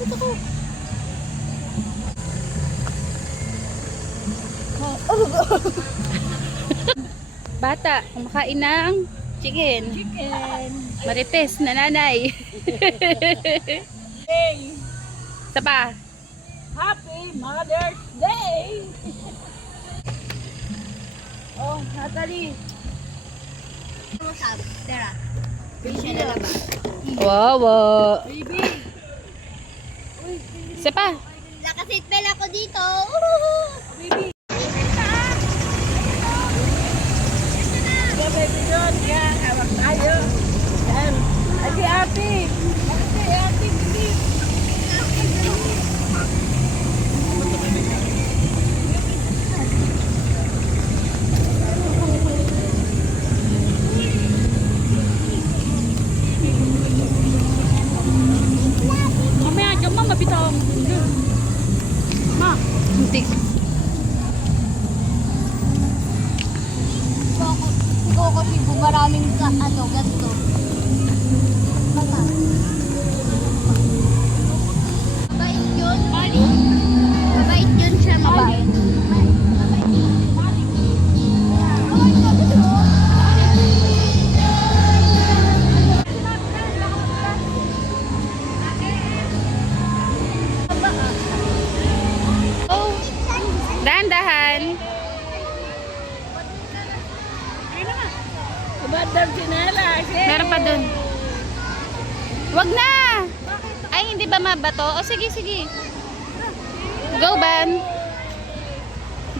Ito ko. Bata, kumakain ng chicken. Chicken. Marites na nanay. Hey, Isa pa. Happy Mother's Day! Oh, Natalie. Ano sabi? Tara. Hindi siya lalabas. Wow. Baby! Isa pa. Naka-seatbelt ako dito. Baby! Baby John, yan. Hawak tayo. Yan. Ate, ate. Ate, ate, bilis. Mamaya, diyan ma, mabitong. Ma. Hindi. Siguro kasi maraming ganito. Mabait yun. Mabait yun siya, mabait. Oh. Dahan-dahan. Madam Sinela. Meron pa dun. Wag na. Ay, hindi ba mabato? O, sige, sige. Go, Ban.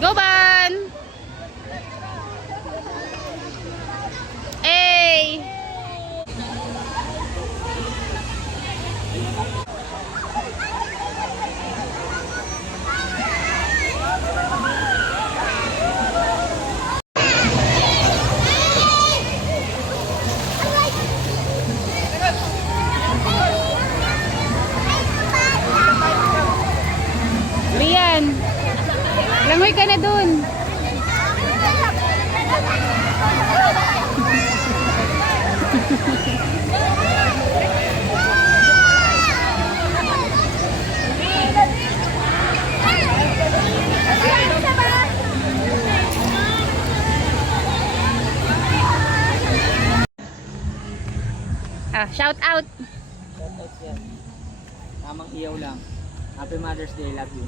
Go, Ban. Hey. Rian. Langoy ka na dun. Ah, shout out. Shoutout yan. Tamang iyaw lang. Happy Mother's Day, love you.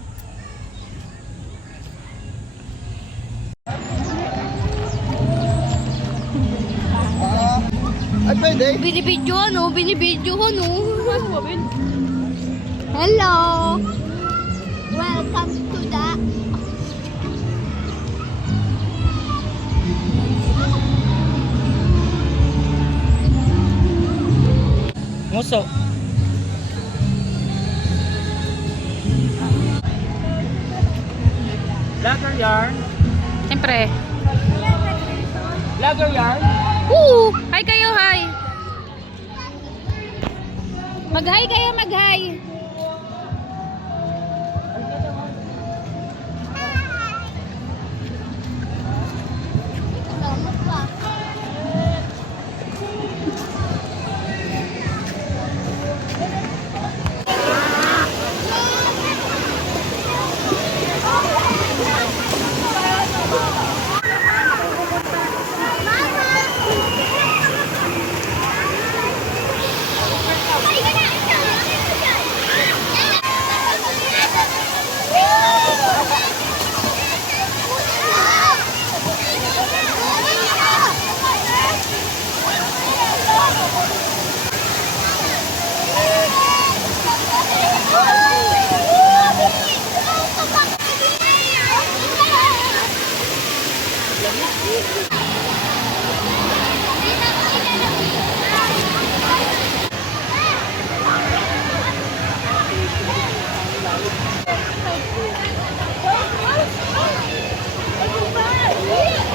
Ay, pwede. Binibidyohan, no? Binibidyohan, no? Hello! Welcome to the... Nguso. Lager yarn. Siyempre. Lager yarn. Woo! Hi kayo, hi. Mag-hi kayo, mag-hi. Salamat pa.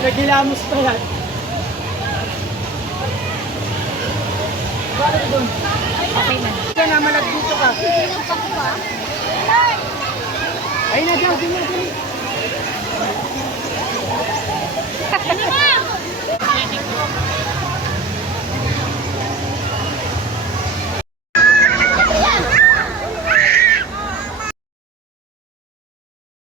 Nagilamos pa yan. Bakit doon? Okay na. Kaya na malag dito ka. Ay na daw, dun na, dun. Ano ba?